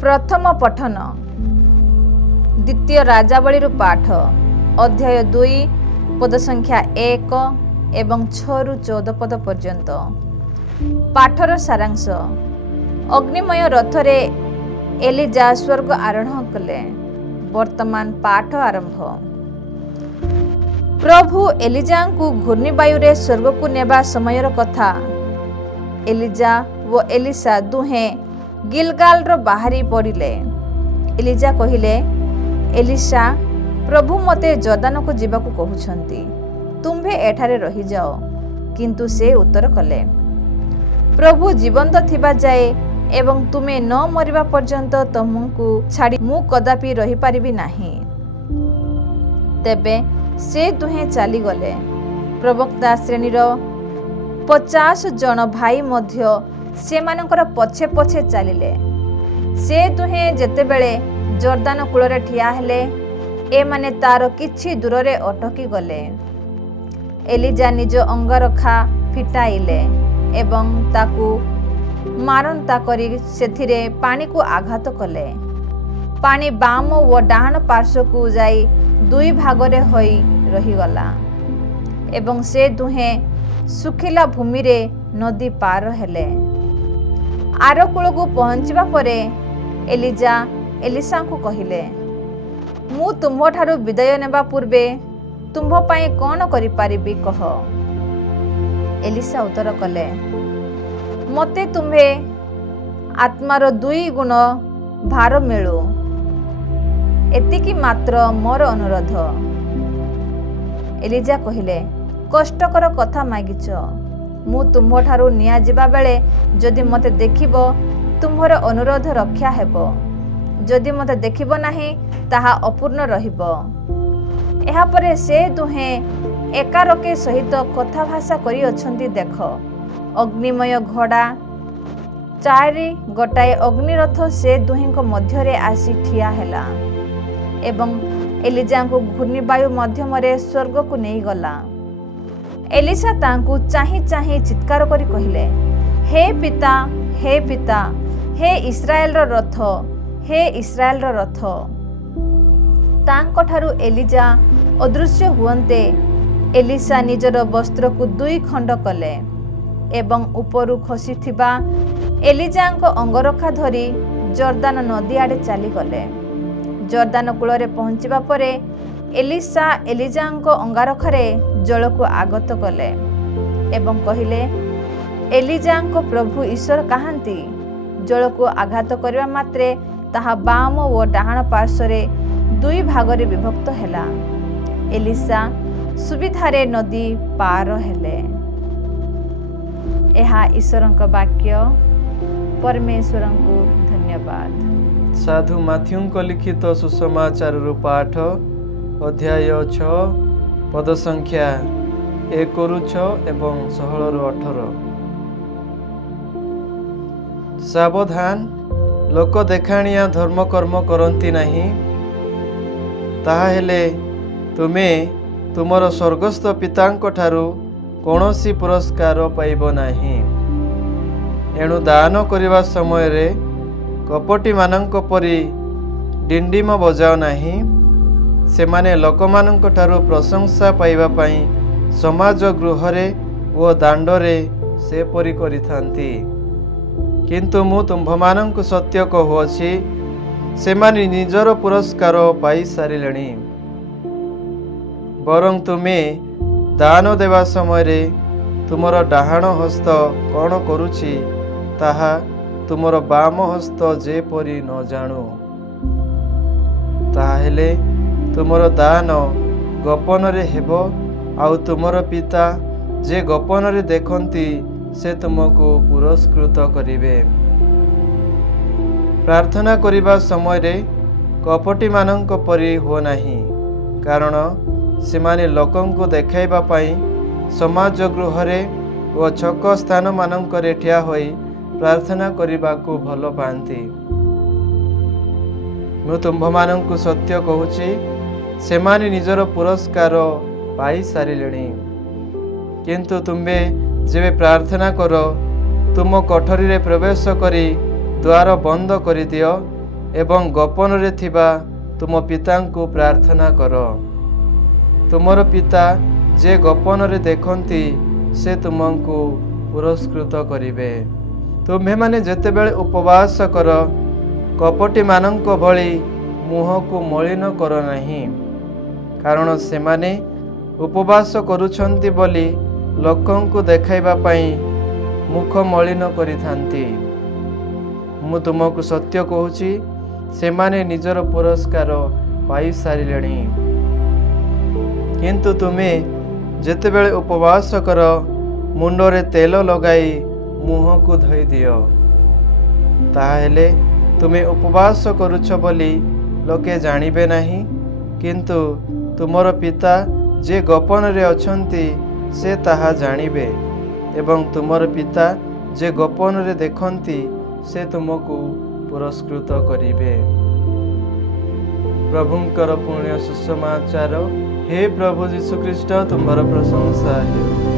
प्रथम पठन द्वितीय राजावली पाठ अध्याय 2 पद संख्या 1 एवं 6 रु 14 पद पर्यंत। पाठर सारांश। अग्निमय रथरे एलिजा स्वर्ग आरोहण कले। वर्तमान पाठ आरंभ। प्रभु एलिजा को घूर्णिवायुरे स्वर्ग को नेबा समयर कथा। एलिजा व एलिसा दुहे गिलगाल रो बाहरी पड़िले। एलिजा कहिले, एलिसा प्रभु मते जर्दान को जीवाकू कहउछंती, तुम्भे एठारे रही जाओ। किंतु से उत्तर कले, प्रभु जीवंत थिबा जाए एवं तुमे न मरिबा पर्यंत तुमको छाड़ी मु कदापि रही पारिबी नाही। तेबे से दुहे चली गले। प्रवक्ता श्रेणीर 50 जन भाई मध्य सेमानकर पछे पछे चलिले। से दुहे जेतेबेले जर्दान कूलरे ठिया हेले, ए माने तार किछि दूररे अटकी गले। एलिजा निज अंगरखा फिटाइले एवं ताकू मारंता करी सेथिरे पानी को आघात कले। पानी बाम व डाहाण पार्श्व को जाई दुई भागरे होई रहीगला एवं से दुहे सुखिला भूमि रे नदी पार हेले। आर कूल को पहुँचवा परे एलिजा एलिसा को कहिले, मु तुम्भ ठारू विदाय नेबा पूर्वे तुम्भ पाई कौन करि पारिबी कह। एलिसा उत्तर कले, मते तुम्हे आत्मार 2 गुण भार मिलू, एतिकी मात्र मोर अनुरोध। एलिजा कहिले, कष्टकर कथा मागिच। मु तुम्भ ठारू निया जिबा बेले जदि मते देखिबो तुम्भर अनुरोध रक्षा हेबो, जदि मते देखिबो नाही ताहा अपूर्ण रहिबो। एहा परे से दुहे एकारके सहित कथा भाषा करी अछंती देख। अग्निमय घोड़ा 4 गोटाए अग्निरथ से दुहिंक मध्यरे आसी ठिया हेला एवं एलिजा को घूर्णिवायु मध्यमरे स्वर्ग को नहीं गला। एलिसा तांकू चाही चाही चित्कार करी कहिले, हे पिता, हे पिता, हे इस्राएल रो रथ, हे इस्राएल रो रथ। तांको ठारू एलिजा अदृश्य हुअन्ते एलिसा निजर वस्त्र को 2 खंड कले एवं उपरु खसी थिबा एलिजांको अंगरखा धरी जर्दान नदी आड़े चली गले। जर्दान कूलरे पहुँचवा परे एलिसा एलिजांको अंगारखारे जल को आगत कले एवं कहिले, एलिजांको प्रभु ईश्वर कहांती। जल को आघात करबा मात्रे ताहा बाम व डाहाण पार्श्वरे 2 भागरे विभक्त हेला। एलिसा सुविधारे नदी पार हेले। एहा ईश्वरंक वाक्य। परमेश्वरंकु धन्यवाद। साधु माथ्यूंको लिखित सुसमाचार पाठ अध्याय 6 पद संख्या 1 रु 6 एवं 16 रु 18। सावधान, लोक देखाणिया धर्म कर्म करती नहीं, ताहा हेले तुमे तुमर स्वर्गस्थ पितांक ठारू कौनसी पुरस्कार पाइब नाही। एणु दान करिवा समय रे कपटी मानंक परी डिंडिम बजाओ नाही। सेमाने लोकमानंक ठारू प्रशंसा पाइबा पाई समाज गृहरे ओ दांडरे से परी करिथांती। किंतु मु तुम्भमानंकु सत्य कहुअछि, सेमाने निजर पुरस्कार पाई सारिलेणी। बरं तुमे दान देवा समय रे तुमर डाहाण हस्त कौन करुछि ताहा तुमर बाम हस्त जे परी न जाणु। ताहेले तुमर दान गोपन रे हेबो, आउ तुमर पिता जे गोपन रे देखंती से तुमको पुरस्कृत करिवे। प्रार्थना करिबा समय रे कपटी मानंक परी हो नाही, कारण सेमाने लोकंको देखाइबा पाई समाज गृहरे ओ छक स्थान मानंकरे ठिया होई प्रार्थना करिबा को भलो पांती। मु तुम्भमानंकु सत्य कहूछि, सेमाने निजर पुरस्कार पाई सारिलेणी। किंतु तुम्बे जेबे प्रार्थना कर, तुम कोठरी रे प्रवेश करी द्वार बंद कर दियो ଏବଂ ଗୋପନରେ ଥିବା ତୁମ ପିତାଙ୍କୁ ପ୍ରାର୍ଥନା କର। ତୁମର ପିତା ଯେ ଗୋପନରେ ଦେଖନ୍ତି ସେ ତୁମକୁ ପୁରସ୍କୃତ କରିବେ। ତୁମ୍ଭେମାନେ ଯେତେବେଳେ ଉପବାସ କର, କପଟିମାନଙ୍କ ଭଳି ମୁହଁକୁ ମଳିନ କର ନାହିଁ, କାରଣ ସେମାନେ ଉପବାସ କରୁଛନ୍ତି ବୋଲି ଲୋକଙ୍କୁ ଦେଖାଇବା ପାଇଁ ମୁଖ ମଳିନ କରିଥାନ୍ତି। ମୁଁ ତୁମକୁ ସତ୍ୟ କହୁଛି, ସେମାନେ ନିଜର ପୁରସ୍କାର ପାଇସାରିଲେଣି। କିନ୍ତୁ ତୁମେ ଯେତେବେଳେ ଉପବାସ କର, ମୁଣ୍ଡରେ ତେଲ ଲଗାଇ ମୁହଁକୁ ଧୋଇଦିଅ। ତାହେଲେ ତୁମେ ଉପବାସ କରୁଛ ବୋଲି ଲୋକେ ଜାଣିବେ ନାହିଁ, କିନ୍ତୁ ତୁମର ପିତା ଯେ ଗୋପନରେ ଅଛନ୍ତି ସେ ତାହା ଜାଣିବେ, ଏବଂ ତୁମର ପିତା ଯେ ଗୋପନରେ ଦେଖନ୍ତି ସେ ତୁମକୁ ପୁରସ୍କୃତ କରିବେ। ପ୍ରଭୁଙ୍କର ପୁଣ୍ୟ ସୁସମାଚାର। ହେ ପ୍ରଭୁ ଯୀଶୁ ଖ୍ରୀଷ୍ଟ, ତୁମର ପ୍ରଶଂସା ହେଉ।